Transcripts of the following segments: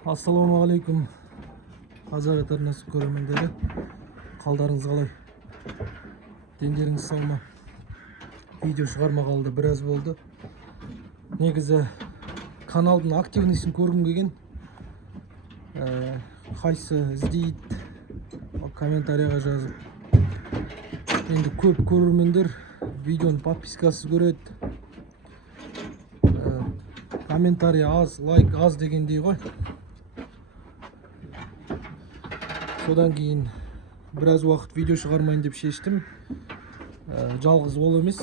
Ассалаумағалейкум қазақ ет арнасы көрермендері, қалдарыңыз қалай? Дендеріңіз сау ма? Видео шығармағалы біраз болды. Негізі каналдың активныйсын көргім келген. Қайсы іздейді, комментарияға жазып. Енді көп көрермендер видеоны подпискасыз көреді. Комментарий аз, лайк аз дегендей ғой. Содан кейін біраз уақыт видео шығармайын деп шештім. Жалғыз ол емес,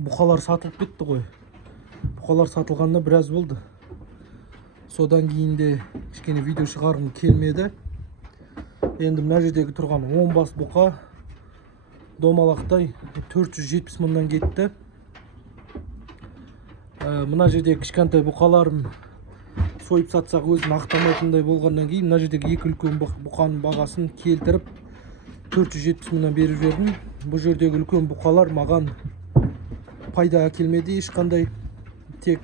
бұқалар сатылып кетті ғой. Бұқалар сатылғанына біраз болды. Содан кейін де кішкене видео шығарғым келмеді. Енді мына жердегі тұрған 10 бас бұқа домалақтай 470 мыңнан кетті. Мына жердегі кішкентай бұқаларым сойып сатсақ өзін ақтамайтындай болғаннан кейін мына жердегі екі үлкен бұқаның бағасын келтіріп 470 мыңнан беріп жібердім. Бұл жердегі үлкен бұқалар маған пайда әкелмеді ешқандай. Тек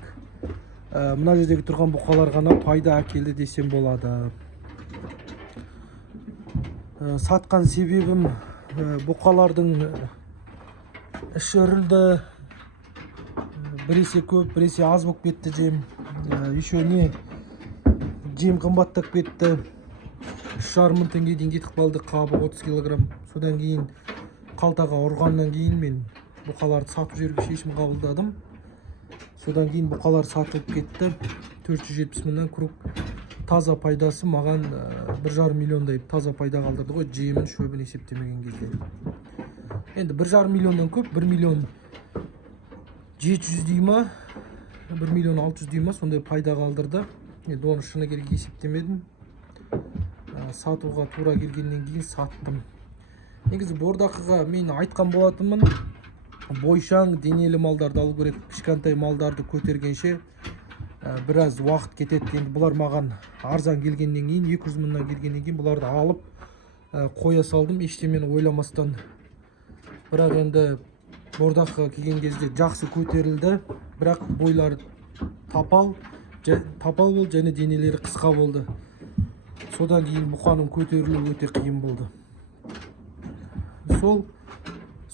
мына жердегі тұрған бұқалар ғана пайда әкелді десем болады. Сатқан себебім бұқалардың іші ірілді. Біресе көп, біресе аз болып кетті жем. Еще не жем қымбаттап кетті. 3,5 мың теңгеден кетіп қалды қабы 30 килограмм. Содан кейін қалтаға ұрғаннан кейін мен бұқаларды сатып жіберуге шешім қабылдадым. Содан кейін бұқалар сатылып кетті. 470 мыңнан круг таза пайдасы маған 1,5 миллиондай таза пайда қалдырды ғой, жемін шөбін есептемеген кезде. Енді 1,5 миллионнан көп, 1 миллион 700 дей ма, 1 миллион 600 дей ма, сондай пайда қалдырды. Енді оны шыны керек есептемедім. Сатуға тура келгеннен кейін саттым. Негізі бордақыға мен айтқан болатынмын, бойшаң денелі малдарды алу керек. Кішкентай малдарды көтергенше біраз уақыт кетеді. Енді бұлар маған арзан келгеннен кейін, 200 мыңнан келгеннен кейін бұларды алып қоя салдым, ештемені ойламастан. Бірақ енді бордақыға келген кезде жақсы көтерілді, бірақ бойлары тапал болды және денелері қысқа болды. Содан кейін бұқаның көтерілуі өте қиын болды.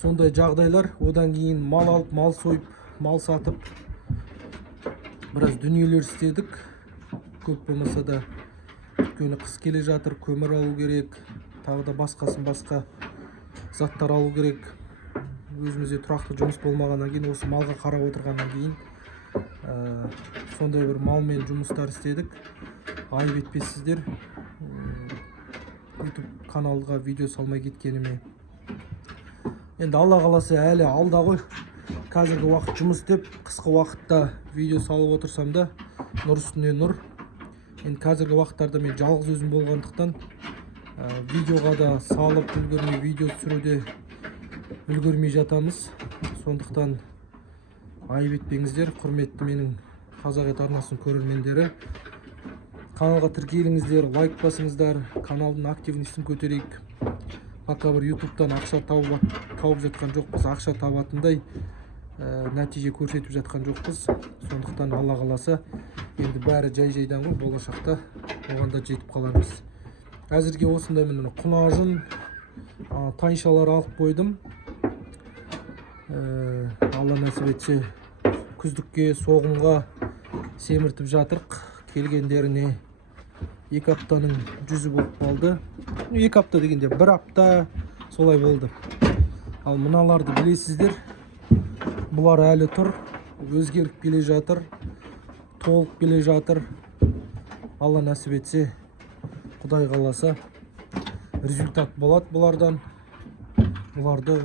Сондай жағдайлар. Одан кейін мал алып, мал сойып, мал сатып біраз дүниелер істедік. Көп болмаса да, өйткені қыс келе жатыр, көмір алу керек, тағы да басқа заттар алу керек. Өзімізде тұрақты жұмыс болмағаннан кейін, осы малға қарап отырғаннан кейін сондай бір малмен жұмыстар істедік. Айып етпессіздер YouTube каналға видео салмай кеткеніме. Енді Алла қаласа әлі алда ғой. Қазіргі уақыт жұмыс істеп, қысқы уақытта видео салып отырсам да нұр үстіне нұр. Енді қазіргі уақыттарда мен жалғыз өзім болғандықтан видеоға да салып үлгермей, видео түсіруде үлгермей жатамыз. Сондықтан айып етпеңіздер, құрметті менің қазақ ет арнасының көрермендері. Каналға тіркеліңіздер, лайк басыңыздар, каналдың активныйсын көтерейік. Пока бір ютубтан ақша тауып жатқан жоқпыз, ақша табатындай нәтиже көрсетіп жатқан жоқпыз. Сондықтан Алла қаласа енді бәрі жай-жайдан ғой, болашақта оғанда жетіп қалармыз. Әзірге осындай міне құнажын, тайшалар алып қойдым. Алла нәсіп етсе күздікке, соғымға семіртіп жатырық. Келгендеріне 2 аптаның жүзі болып қалды. 2 апта дегенде 1 апта солай болды. Ал мыналарды білесіздер, бұлар әлі тұр, өзгеріп келе жатыр, толып келе жатыр. Алла нәсіп етсе, Құдай қаласа результат болады бұлардан. Бұларды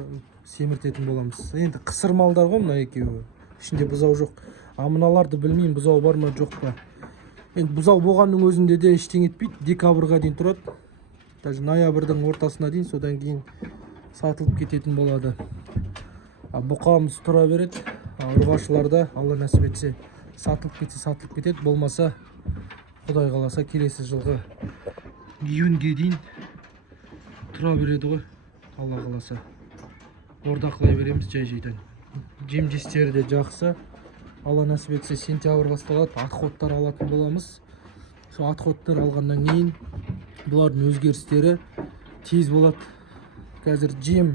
семіртетін боламыз. Енді қысыр малдар ғой мына екеуі, ішінде бұзау жоқ. Мыналарды білмеймін, бұзау бар ма жоқ па. Енді бұзау болғанның өзінде де ештеңе етпейді, декабрға дейін тұрады. Даже ноябрьдің ортасына дейін, содан кейін сатылып кететін болады. Бұқамыз тұра береді. Ұрғашыларда Алла нәсіп етсе сатылып кетеді. Болмаса Құдай қаласа келесі жылғы июньге дейін тұра береді ғой. Алла қаласа бордақылай береміз жай-жайдан. Жем-жестері де жақсы. Алла нәсіп етсе сентябрь басталады, отходтар алатын боламыз. сол отходтар алғаннан кейін бұлардың өзгерістері тез болады. Қазір жем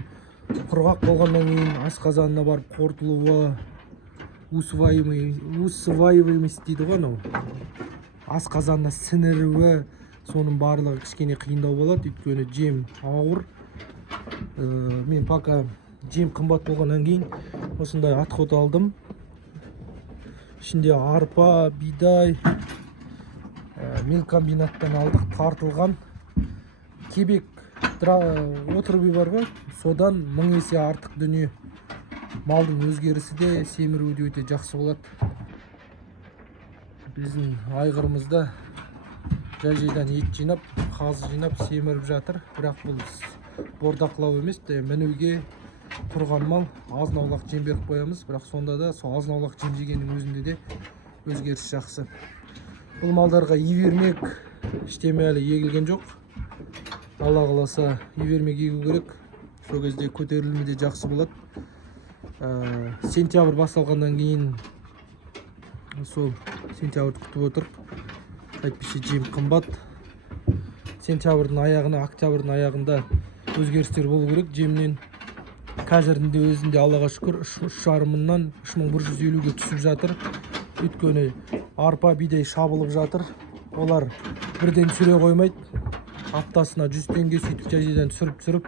құрғақ болғаннан кейін асқазанына барып қорытылуы, усваиваемость дейді ғой, анау асқазанына сіңіруі, соның барлығы кішкене қиындау болады, өйткені жем ауыр. Мен пока жем қымбат болғаннан кейін осындай отход алдым. Ішінде арпа, бидай, мелкомбинаттан алдық, тартылған кебек отруби бар ғой, содан 1000 есе артық дүние. Малдың өзгерісі де, семіруі де өте жақсы болады. Біздің айғырымызда жай-жайдан ет жинап, қазы жинап, семіріп жатыр. Бірақ бұл бордақылау емес, мінуге тұрған мал, азын-аулақ жем беріп қоямыз. Бірақ сонда да сол азын-аулақ жем жегеннің өзінде де өзгеріс жақсы. Бұл малдарға ивермек іштеме әлі егілген жоқ. Алла қаласа ивермек егу керек. Сол кезде көтерілімі де жақсы болады. Сентябрь басталғаннан кейін сол сентябрьді күтіп отыр. Әйтпесе жем қымбат. Сентябрьдің аяғына, октябрьдің аяғында өзгерістер болу керек жемнен. Қазірдің де өзінде Аллаға шүкір 3,5-мыңнан 3150-ге түсіп жатыр. Өйткені арпа, бидай шабылып жатыр. Олар бірден түсіре қоймайды. Аптасына 100 теңге сөйтіп жайдан түсіріп,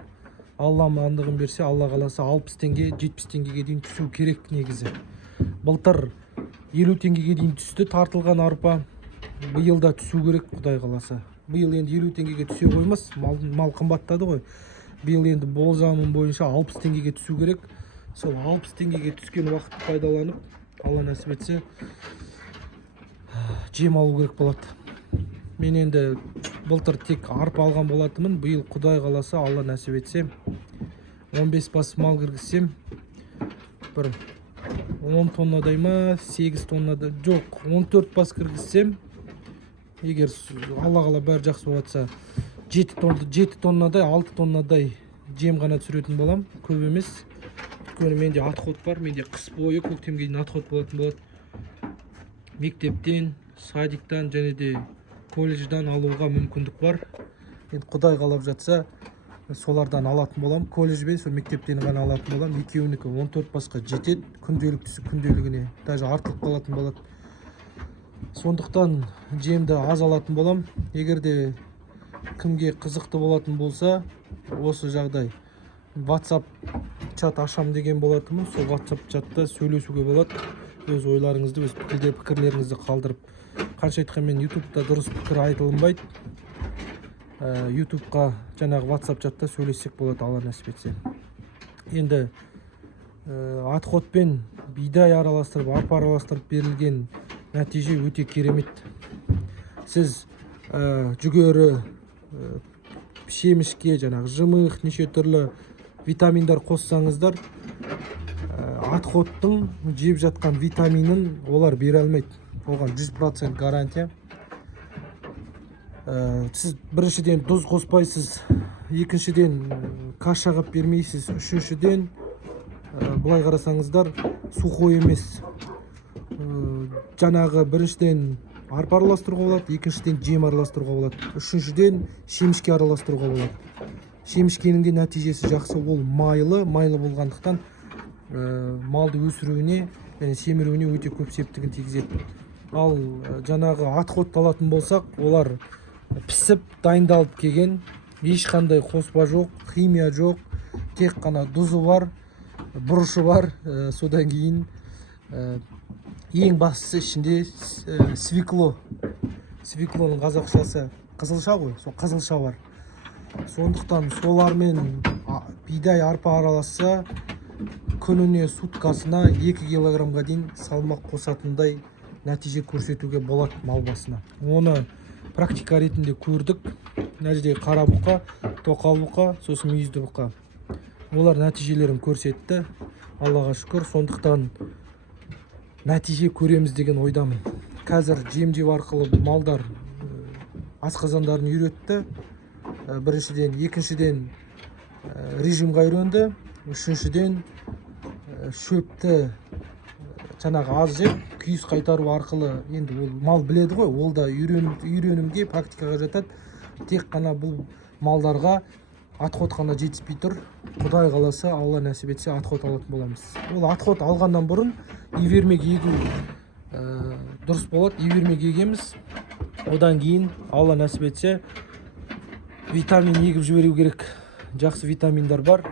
Алла амандығын берсе, Алла қаласа 60 теңге, 70 теңгеге дейін түсу керек негізі. Былтыр 50 теңгеге дейін түсті тартылған арпа. Биылда түсу керек, Құдай қаласа. Биыл енді 50 теңгеге түсе қоймас, мал қымбаттады ғой. Биыл енді болжамым бойынша 60 теңгеге түсу керек. Сол 60 теңгеге түскен уақытты пайдаланып, Алла нәсіп етсе, жем алу керек болады. Мен енді былтыр тек арпа алған болатынмын. Биыл Құдай қаласа, Алла нәсіп етсе, 15 бас мал кіргізсем, бір 10 тоннадай ма, 8 тоннадай, жоқ, 14 бас кіргізсем, егер Алла қала бәрі жақсы болатса, 7 тоннадай, 6 тоннадай жем ғана түсіретін болам, көп емес. Өйткені менде отход бар, менде қыс бойы көктемге дейін отход болатын болады. Мектептен, садиктан және де колледждан алуға мүмкіндік бар. Енді Құдай қалап жатса, солардан алатын болам. Колледжбен, сол мектептен ғана алатын болам. Екеуінікі 14 басқа жетеді, күнделіктісі күнделігіне, даже артылып қалатын болады. Сондықтан жемді аз алатын болам. Егер де кімге қызықты болатын болса, осы жағдай WhatsApp чат ашам деген болатынмын. Сол WhatsApp чатта сөйлесуге болады. Өз ойларыңызды, өз пікірлеріңізді қалдырып. Қанша айтқанмен YouTube'да дұрыс пікір айтылынбайды. YouTube'ға жаңағы WhatsApp чатта сөйлессек болады, Алла нәсіп етсе. Енді отходпен бидай араластырып, арпа араластырып берілген нәтиже өте керемет. Сіз жүгері, шемішке, жаңағы жымық, неше түрлі витаминдар қоссаңыздар, отходтың жеп жатқан витаминін олар бере алмайды. Оған 100% гарантия. Сіз біріншіден тұз қоспайсыз, екіншіден каша қып бермейсіз, үшіншіден бұлай қарасаңыздар сухой емес. Жаңағы біріншіден арпа араластыруға болады, екіншіден жем араластыруға болады, үшіншіден шемішке араластыруға болады. Шемішкенің де нәтижесі жақсы, ол майлы болғандықтан малды өсіруіне және семіруіне өте көп септігін тигізеді. Ал жаңағы отход алатын болсақ, олар пісіп, дайындалып келген, ешқандай қоспа жоқ, химия жоқ, тек қана тұзы бар, бұрышы бар. Содан кейін ең бастысы ішінде свекло. Свеклоның қазақшасы қызылша ғой, сол қызылша бар. Сондықтан солармен бидай арпа араласса, күніне суткасына 2 килограммға дейін салмақ қосатындай нәтиже көрсетуге болады мал басына. Оны практика ретінде көрдік. Мына жерде қара бұқа, тоқал бұқа, сосын мүйізді бұқа. Олар нәтижелерін көрсетті. Аллаға шүкір. Сондықтан нәтиже көреміз деген ойдамын. Қазір жем жеу арқылы малдар асқазандарын үйретті. Біріншіден, екіншіден режимға үйренді. Үшіншіден шөпті жаңағы аз жеп, күйіс қайтару арқылы, енді ол мал біледі ғой, ол да үйренімге, практикаға жатады. Тек қана бұл малдарға отход қана жетіспей тұр. Құдай қаласа, Алла нәсіп етсе, отход алатын боламыз. Ол отход алғаннан бұрын ивермек егу дұрыс болады. Ивермек егеміз. Одан кейін Алла нәсіп етсе, витамин егіп жіберу керек. Жақсы витаминдар бар.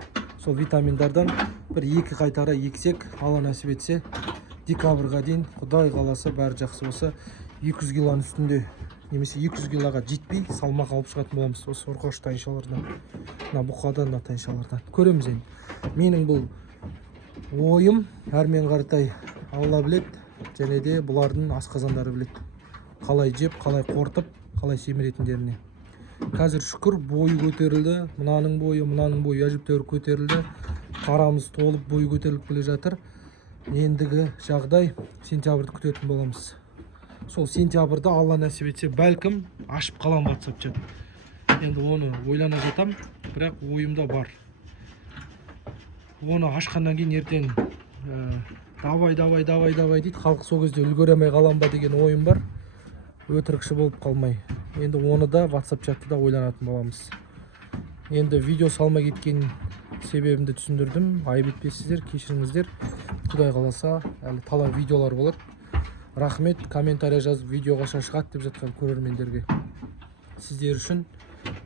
Сол витаминдардан бір 2 қайтара ексек, Алла нәсіп етсе, декабрьға дейін, Құдай қаласа, бәрі жақсы болса, 200 килоның үстінде, немесе 200 килоға жетпей салмақ алып шығатын боламыз. Осы ұрқаш тайыншалардан, бұқадан да тайыншалардан. Көреміз енді. Менің бұл ойым, әрмен қаратай Алла білет, және де бұлардың асқазандары білет. Қалай жеп, қалай қортып, қалай семіретіндеріне. Қазір шүкір бойы көтерілді. Мынаның бойы әжептәуір көтерілді. Қарамыз толып, бойы көтеріліп келе жатыр. Ендігі жағдай сентябрьді күтетін боламыз. Сол сентябрьда Алла нәсіп етсе, бәлкім ашып қалам WhatsApp чат. Енді оны ойлана жатам, бірақ ойымда бар. Оны ашқаннан кейін ертең давай дейді. Халық сол кезде үлгеремей қалам ба деген ойым бар. Өтірікші болып қалмай. Енді оны да WhatsApp чатты да ойланатын боламыз. Енді видео салмай кеткен себебімді түсіндірдім. Айып етпейсіздер, кешіріңіздер. Құдай қаласа, әлі талай видеолар болады. Рахмет, комментария жазып, видеоға шығады деп жатқан көрермендерге. Сіздер үшін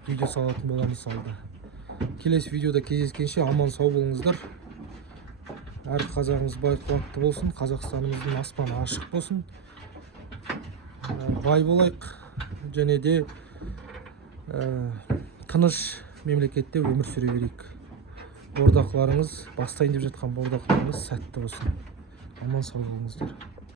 видео салатын боламыз алда. Келесі видеода кездескенше аман сау болыңыздар. Әр қазағымыз бай қуатты болсын, Қазақстанымыздың аспаны ашық болсын. Бай болайық, және де тыныш мемлекетте өмір сүре берейік. Бордақыларыңыз, бастайын деп жатқан бордақыларыңыз сәтті болсын. Аман сау болыңыздар.